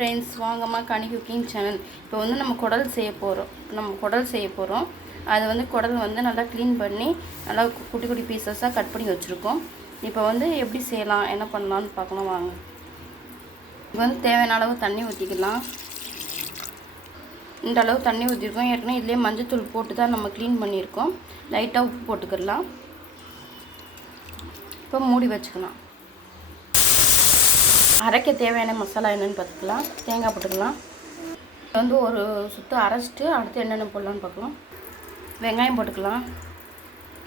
Friends, வாங்கம்மா கனி cooking channel. இப்போ வந்து நம்ம குடல் செய்ய போகிறோம். அது வந்து குடல் வந்து நல்லா க்ளீன் பண்ணி நல்லா குட்டி குட்டி பீசஸாக கட் பண்ணி வச்சுருக்கோம். இப்போ வந்து எப்படி செய்யலாம், என்ன பண்ணலான்னு பார்க்கலாம் வாங்க. இப்போ வந்து தேவையான அளவு தண்ணி ஊற்றிக்கலாம். இந்த அளவு தண்ணி ஊற்றிருக்கோம். ஏற்கனவே இதுலேயே மஞ்சத்தூள் போட்டு தான் நம்ம க்ளீன் பண்ணியிருக்கோம். லைட்டாக உப்பு போட்டுக்கிடலாம். இப்போ மூடி வச்சுக்கலாம். அரைக்க தேவையான மசாலா என்னென்னு பார்த்துக்கலாம். தேங்காய் போட்டுக்கலாம். வந்து ஒரு சுற்று அரைச்சிட்டு அடுத்து என்னென்ன போடலான்னு பார்க்கலாம். வெங்காயம் போட்டுக்கலாம்.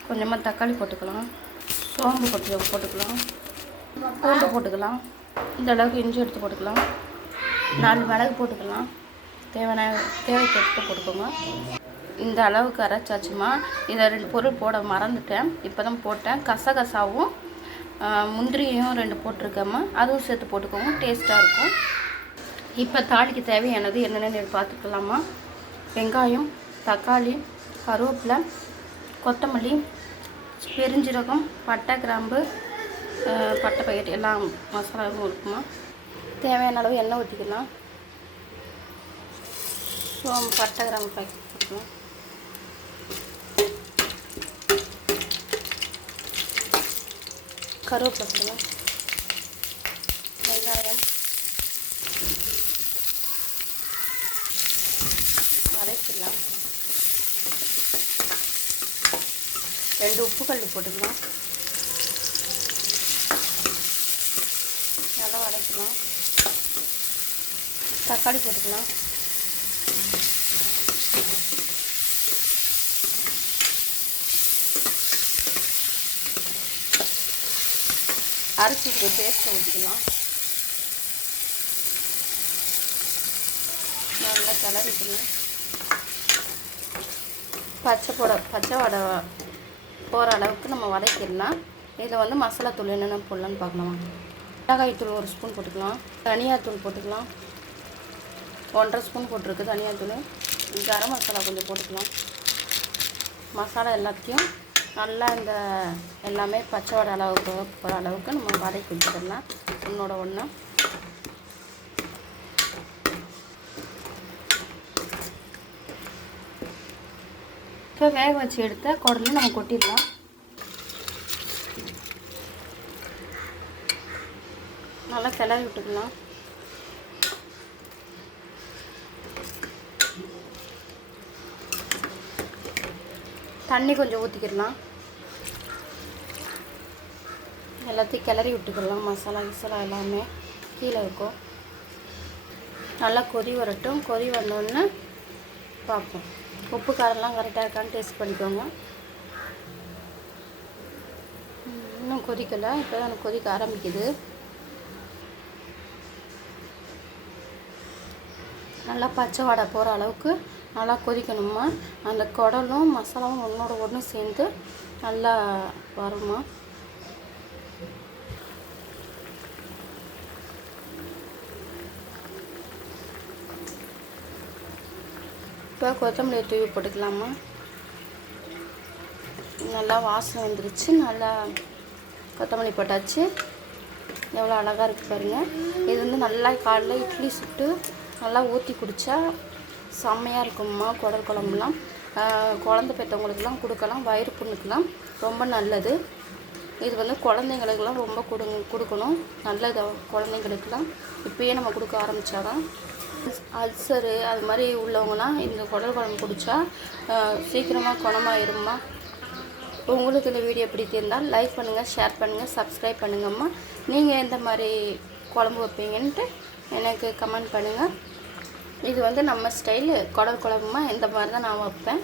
கொஞ்சமாக தக்காளி போட்டுக்கலாம். சோம்பு போட்டுக்கலாம். பூண்டு போட்டுக்கலாம். இந்த அளவுக்கு இஞ்சி எடுத்து போட்டுக்கலாம். 4 மிளகு போட்டுக்கலாம். தேவைக்கு எடுத்து போட்டுக்கோங்க. இந்த அளவுக்கு அரைச்சாச்சுமா. இதை 2 பொருள் போட மறந்துட்டேன், இப்போ தான் போட்டேன். கசகசாவும் முந்திரியும் 2 போட்டிருக்கேம்மா, அதுவும் சேர்த்து போட்டுக்கோங்க, டேஸ்ட்டாக இருக்கும். இப்போ தாளிக்கு தேவையானது என்னென்னு பார்த்துக்கலாமா. வெங்காயம், தக்காளி, கருவேப்பிலை, கொத்தமல்லி, பெருஞ்சீரகம், பட்டை, கிராம்பு, பட்டை பாக்கெட் எல்லாம் மசாலாவும் இருக்குமா. தேவையான அளவு எண்ணெய் ஊற்றிக்கலாம். பட்டை, கிராம்பு பாக்கெட் போட்டுக்கலாம். கருவேப்பிலை போடலாம். வெங்காயம் வதக்கிடலாம். 2 உப்பு கல் போட்டுக்கலாம். நல்லா வதக்கலாம். தக்காளி போட்டுக்கலாம். அரைச்சி பேஸ்ட்டை ஊற்றிக்கலாம். நல்லா கிளறிக்கணும். பச்சை வடை போகிற அளவுக்கு நம்ம வதக்கிடலாம். இதில் வந்து மசாலா தூள் என்னென்ன போடலான்னு பார்க்கலாம். மிளகாய் தூள் 1 ஸ்பூன் போட்டுக்கலாம். தனியாத்தூள் போட்டுக்கலாம். 1.5 ஸ்பூன் போட்டிருக்கு தனியாத்தூள். கரம் மசாலா கொஞ்சம் போட்டுக்கலாம். மசாலா எல்லாத்தையும் நல்லா இந்த எல்லாமே பச்சை வடை அளவுக்கு போகிற அளவுக்கு நம்ம வதக்கி வச்சுக்கலாம். ஒன்றோட ஒன்று இப்போ வேக வச்சு எடுத்த குடல்ல நம்ம கொட்டிடலாம். நல்லா கிளறி விட்டுக்கலாம். தண்ணி கொஞ்சம் ஊற்றிக்கிடலாம். எல்லாத்தையும் கிளறி விட்டுக்கலாம். மசாலா எல்லாமே கீழே இருக்கும். நல்லா கொதி வரட்டும். கொதி வந்தோடனே பார்ப்போம். உப்பு காரெல்லாம் கரெக்டாக இருக்கான்னு டேஸ்ட் பண்ணிக்கோங்க. இன்னும் கொதிக்கலை, இப்போ தான் எனக்கு கொதிக்க ஆரம்பிக்குது. நல்லா பச்சை வடை போகிற அளவுக்கு நல்லா கொதிக்கணுமா. அந்த குடலும் மசாலாவும் ஒன்றோட ஒன்று சேர்ந்து நல்லா வருமா. இப்போ கொத்தமல்லி தூவி போட்டுக்கலாமா. நல்லா வாசனை வந்துருச்சு. நல்லா கொத்தமல்லி போட்டாச்சு. எவ்வளோ அழகாக இருக்குது பாருங்கள். இது வந்து நல்லா காலைல இட்லி சுட்டு நல்லா ஊற்றி குடித்தா செம்மையாக இருக்கும்மா. குடல் குழம்புலாம் குழந்தை பெற்றவங்களுக்கெல்லாம் கொடுக்கலாம். வயிறு புண்ணுக்கெல்லாம் ரொம்ப நல்லது. இது வந்து குழந்தைங்களுக்கெல்லாம் ரொம்ப கொடுக்கணும். நல்லது குழந்தைங்களுக்கெல்லாம். இப்போயே நம்ம கொடுக்க ஆரம்பித்தாதான். அல்சரு அது மாதிரி உள்ளவங்களாம் இந்த குடல் குழம்பு குடித்தா சீக்கிரமாக குணமாயிரும்மா. உங்களுக்கு இந்த வீடியோ பிடித்திருந்தால் லைக் பண்ணுங்கள், ஷேர் பண்ணுங்கள், சப்ஸ்கிரைப் பண்ணுங்கம்மா. நீங்கள் எந்த மாதிரி குழம்பு வைப்பீங்கன்ட்டு எனக்கு கமெண்ட் பண்ணுங்கள். இது வந்து நம்ம ஸ்டைலு குடல் குழம்புமா. இந்த மாதிரி தான் நான் வைப்பேன்.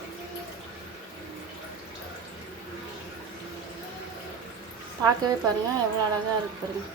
பார்க்கவே பாருங்கள் எவ்வளோ அழகாக இருக்குது பாருங்கள்.